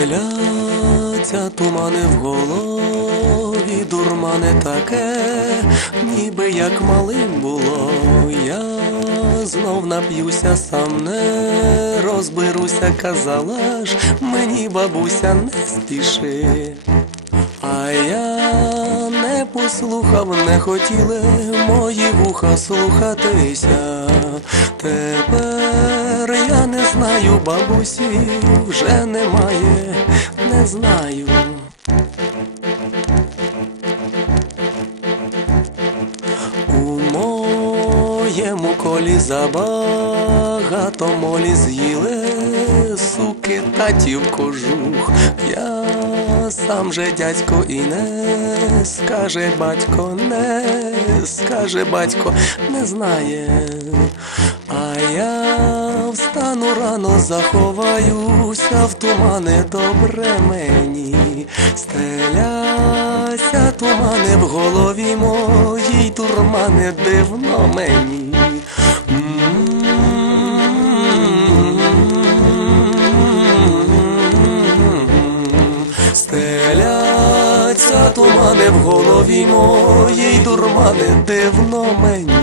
Стеляться тумани в голові, дурмане таке, ніби як малим було. Я знов нап'юся, сам не розберуся, казала ж мені бабуся не спіши. А я не послухав, не хотіли мої вуха слухатися. Не знаю, бабусі вже немає, не знаю. У моєму колі забагато молі з'їли суки татів кожух. Я сам же дядько і не скаже батько, не скаже батько, не знає. Заховаюся в тумани добре мені. Стеляся тумани в голові моїй, турмани дивно мені. Стеляться тумани в голові моїй, дурмани дивно мені.